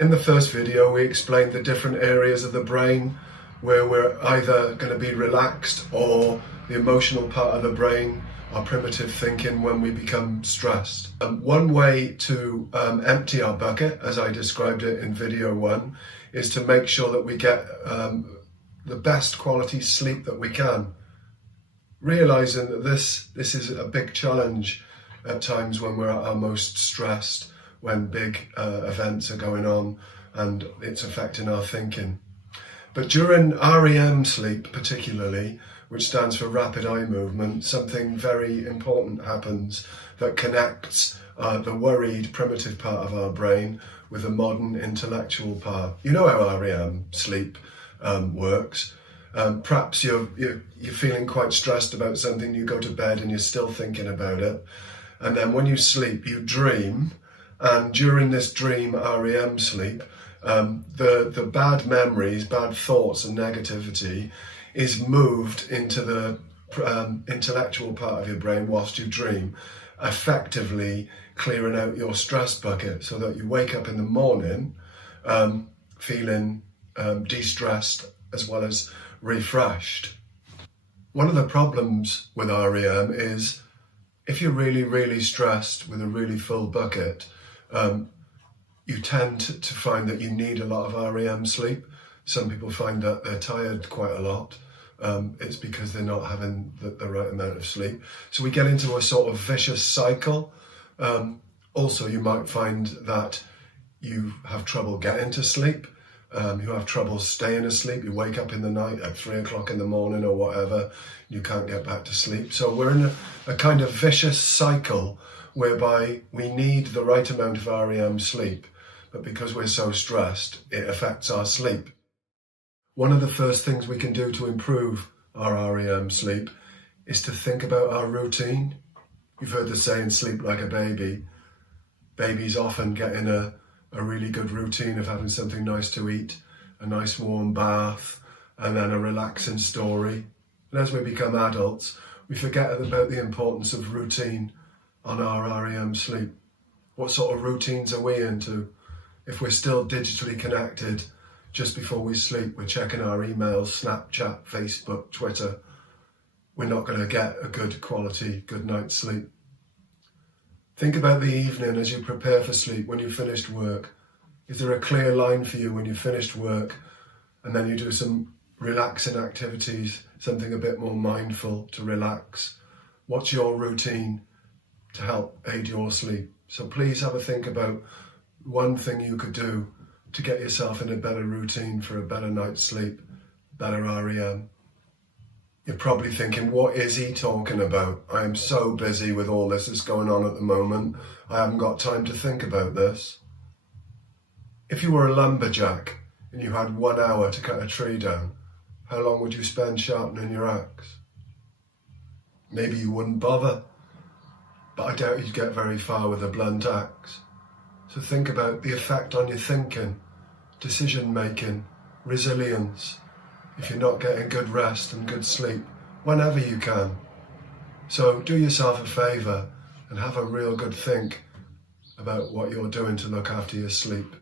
In the first video, we explained the different areas of the brain where we're either going to be relaxed or the emotional part of the brain, our primitive thinking, when we become stressed. One way to empty our bucket, as I described it in video 1, is to make sure that we get the best quality sleep that we can. Realizing that this is a big challenge at times when we're at our most stressed, when big events are going on and it's affecting our thinking. But during REM sleep particularly, which stands for rapid eye movement, something very important happens that connects the worried primitive part of our brain with the modern intellectual part. You know how REM sleep works. Perhaps you're feeling quite stressed about something, you go to bed and you're still thinking about it. And then when you sleep, you dream. And during this dream REM sleep, the bad memories, bad thoughts and negativity is moved into the intellectual part of your brain whilst you dream, effectively clearing out your stress bucket so that you wake up in the morning feeling de-stressed as well as refreshed. One of the problems with REM is if you're really, really stressed with a really full bucket, you tend to find that you need a lot of REM sleep. Some people find that they're tired quite a lot. It's because they're not having the right amount of sleep. So we get into a sort of vicious cycle. Also, you might find that you have trouble getting to sleep. You have trouble staying asleep. You wake up in the night at 3 o'clock in the morning or whatever. You can't get back to sleep. So we're in a kind of vicious cycle whereby we need the right amount of REM sleep, but because we're so stressed, it affects our sleep. One of the first things we can do to improve our REM sleep is to think about our routine. You've heard the saying, sleep like a baby. Babies often get in a really good routine of having something nice to eat, a nice warm bath, and then a relaxing story. And as we become adults, we forget about the importance of routine on our REM sleep. What sort of routines are we into? If we're still digitally connected, just before we sleep, we're checking our emails, Snapchat, Facebook, Twitter, we're not going to get a good quality, good night's sleep. Think about the evening as you prepare for sleep when you've finished work. Is there a clear line for you when you've finished work and then you do some relaxing activities, something a bit more mindful to relax? What's your routine to help aid your sleep? So please have a think about one thing you could do to get yourself in a better routine for a better night's sleep, better REM. You're probably thinking, what is he talking about? I am so busy with all this that's going on at the moment. I haven't got time to think about this. If you were a lumberjack and you had 1 hour to cut a tree down, how long would you spend sharpening your axe? Maybe you wouldn't bother, but I doubt you'd get very far with a blunt axe. So think about the effect on your thinking, decision making, resilience, if you're not getting good rest and good sleep, whenever you can. So do yourself a favour and have a real good think about what you're doing to look after your sleep.